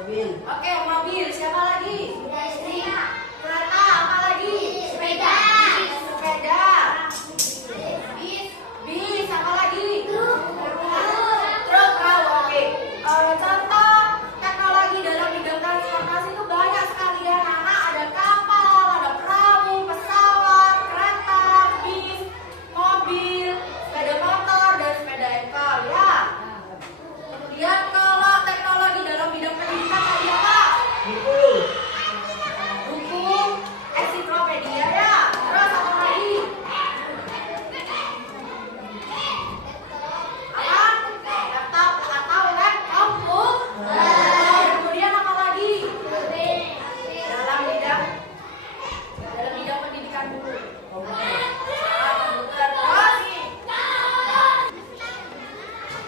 Oke, mobil. Siapa lagi? Kereta. Apa lagi? Sepeda. Bis. Apa lagi? Truk. Oke. Contoh teknologi dalam bidang transportasi itu banyak sekali ya. Karena ada kapal, ada perahu, pesawat, kereta, bis, mobil, sepeda motor, dan sepeda ekol ya. Kemudian kalau teknologi dalam bidang pendidikan tadi apa? Buku, ensiklopedia ya. Terus apa lagi? Apa? Laptop atau laptop. Kemudian apa lagi? Dalam bidang pendidikan dulu.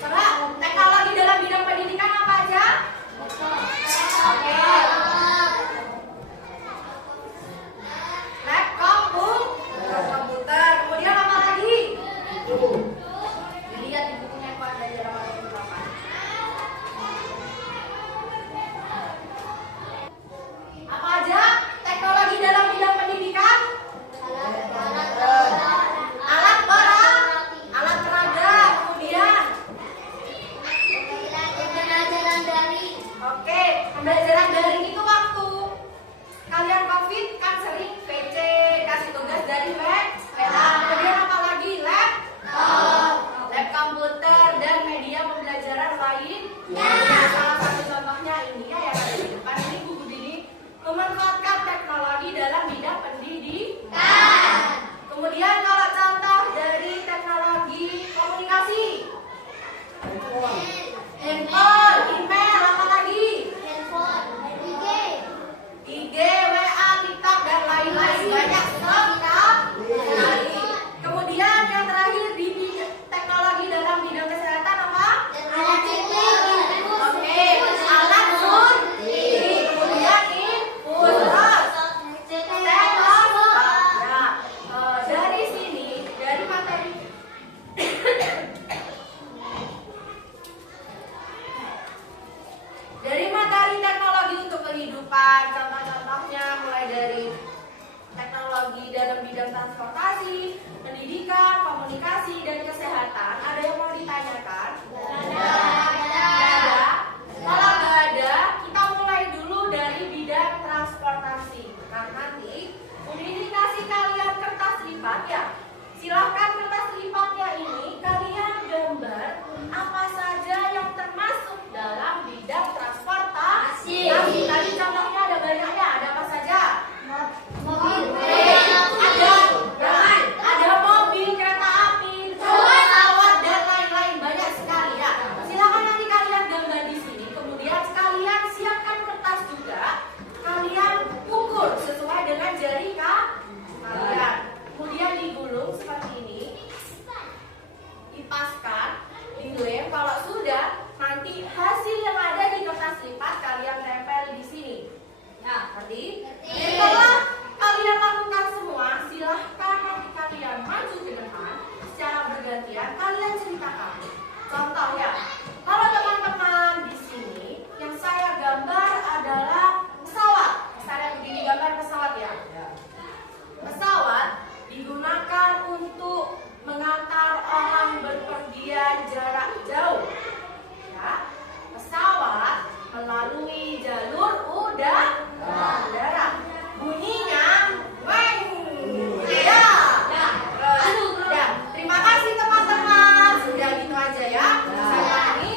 Coba teknologi dalam bidang pendidikan apa aja? Oke. Lab komputer. Kemudian apa lagi? Dilihat di bukunya Pak belajar apa berapa. Apa aja teknologi dalam bidang pendidikan? Alat peraga. Kemudian oke, pembelajaran daring itu waktu kalian COVID kan sering PC, kasih tugas dari web. Kemudian apa lagi? Lab komputer dan media pembelajaran lain. Salah satu contohnya ini ya yang ada di depan ini buku ini memanfaatkan teknologi dalam bidang pendidikan. Kemudian kalau contoh dari teknologi komunikasi, handphone, email, apa lagi? IG, WA, TikTok, dan lain-lain. Banyak sekali. Kemudian yang terakhir di teknologi dalam bidang kesehatan apa? Oke, alat suntik. Kemudian infus. Dari sini, dari materi teknologi untuk kehidupan, contoh-contohnya mulai dari teknologi dalam bidang transportasi, pendidikan, komunikasi, dan kesehatan. Ada yang mau ditanyakan? Ada. Kalau nggak ada, kita mulai dulu dari bidang transportasi. Nah, nanti ini kasih kalian kertas lipat ya. Silahkan kertas lipatnya ini kalian gambar apa saja yang termasuk dalam bidang transportasi. Tadi contohnya ada banyak ya. Ada apa saja? Ada mobil, kereta api, pesawat, dan lain-lain. Banyak sekali ya. Silakan nanti kalian gambar di sini. Kemudian kalian siapkan kertas juga. Kalian ukur sesuai dengan jari kalian. Kemudian digulung seperti ini. Dipaskan, dilem. Kalau sudah, nanti hasil yang ada di kertas lipat kalian tempel di sini. Nah, ngerti? Setelah kalian lakukan semua, silahkan nanti kalian maju ke depan secara bergantian. Kalian ceritakan. Contoh ya, kalau teman-teman di sini yang saya gambar adalah pesawat. Saya begini gambar pesawat ya. Pesawat digunakan untuk mengantar orang berpergian jarak jauh. Ya, pesawat melalui jalur udara. Bunyinya weng. Ya. Terima kasih teman-teman. Sudah gitu aja ya. Saya ini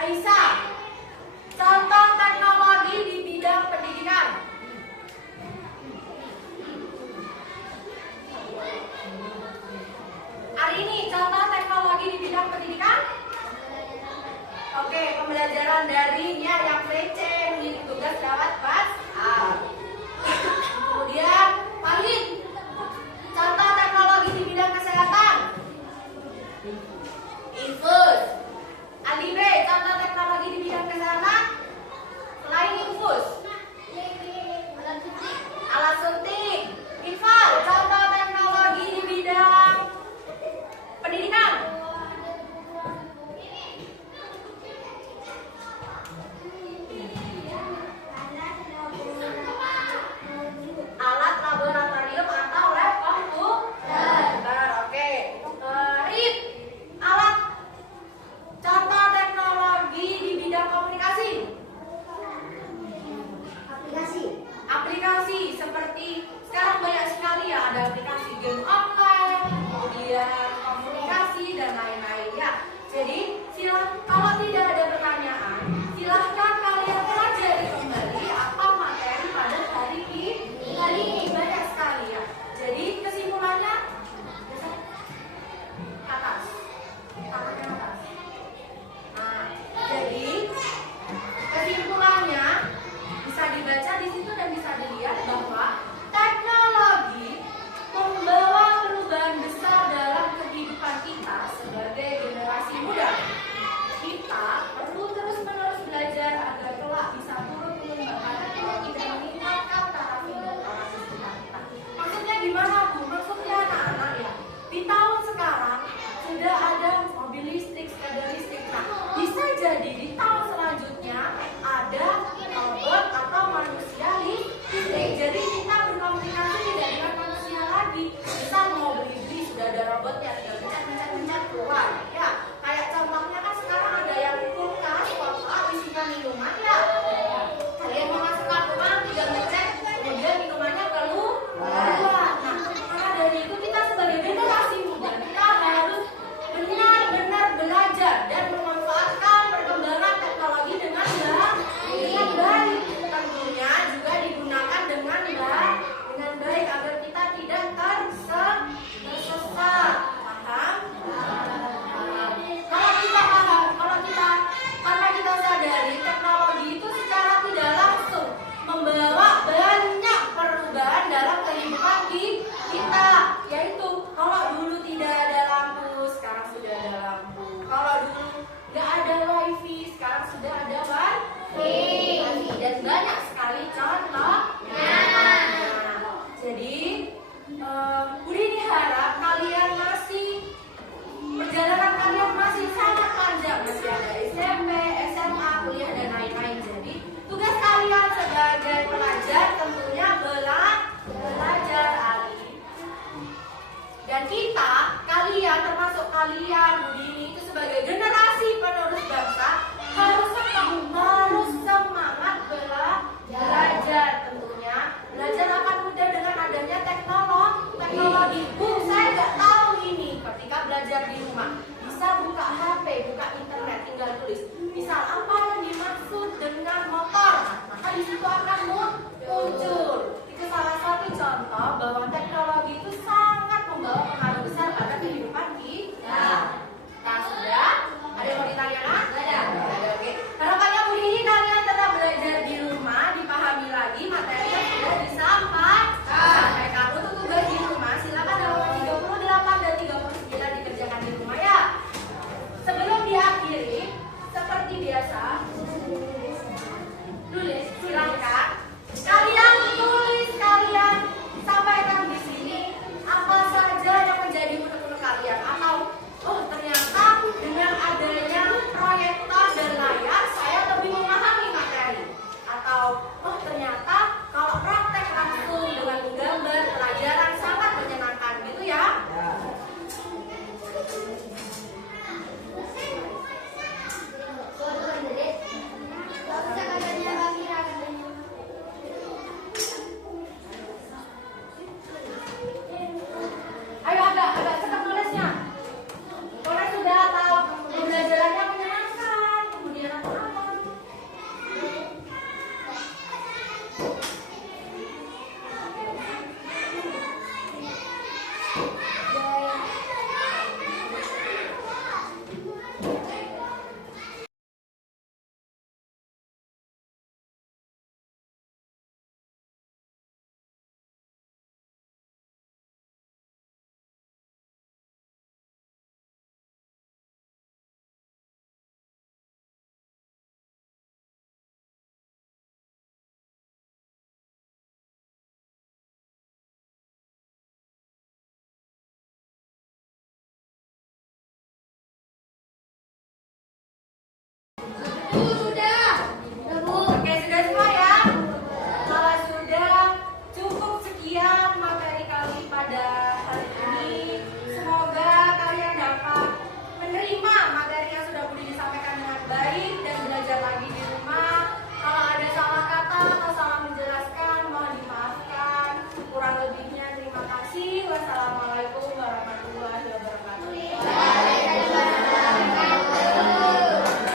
Aisyah, contoh teknologi di bidang pendidikan. Arini, contoh teknologi di bidang pendidikan. Oke, pembelajaran daringnya yang PC, mengikuti tugas lewat WhatsApp. Kemudian, Wahid, contoh teknologi di bidang kesehatan. Infus. Alibe, contoh teknologi di bidang kesehatan. Selain infus, alat suntik. Infal, contoh teknologi di bidang pendidikan. Alat laboratorium atau lab komputer. Oke. Rip, alat contoh teknologi di bidang komunikasi. Aplikasi seperti sekarang banyak sekali ya, ada aplikasi game online, kemudian komunikasi dan lain-lain ya. Jadi kalau tidak ada pertanyaan, silahkan kalian pelajari kembali apa materi pada hari ini. Banyak sekali ya. Jadi kesimpulannya atas. Nah, jadi kesimpulannya bisa dibaca di situ dan bisa dilihat bahwa teknologi membawa perubahan besar dalam kehidupan kita sebagai generasi muda. Kita perlu terus-menerus belajar agar kelak bisa turut mengembangkan teknologi dan meningkatkan taraf hidup orang sekitar kita. Maksudnya gimana, Bu? Maksudnya anak-anak ya, di tahun sekarang sudah ada mobil listrik, sepeda listrik. Nah, bisa jadi di tahun selanjutnya ada robot atau manusia listrik. Jadi kita berkomunikasi tidak dengan manusia lagi. Misal mau beli sudah ada robotnya, tinggal pencet keluar. Ya, kayak contohnya kan sekarang ada yang kulkas, kotak isinya minuman ya. Kalian mau masuk ke rumah, tinggal ngecek, kemudian minumannya keluar. Nah, maka dari itu kita sebagai generasi muda kita harus benar-benar belajar dan memanfaatkan perkembangan teknologi dengan baik. Tentunya juga digunakan dengan baik agar kita tidak tersesat. Paham? Karena kita sadari teknologi itu secara tidak langsung membawa banyak perubahan dalam kehidupan kita. Yaitu kalau dulu tidak ada lampu, sekarang sudah ada lampu. Kalau dulu nggak ada wifi, sekarang sudah ada wifi. Dan banyak sekali contohnya. Jadi Budi harap kalian perjalanan kalian masih sangat panjang, masih ada SMP, SMA, kuliah dan lain-lain. Jadi tugas kalian sebagai pelajar tentunya belajar Ali. Dan kalian termasuk kalian Budi ini itu sebagai generasi penerus bangsa harus semangat belajar. Tunggu.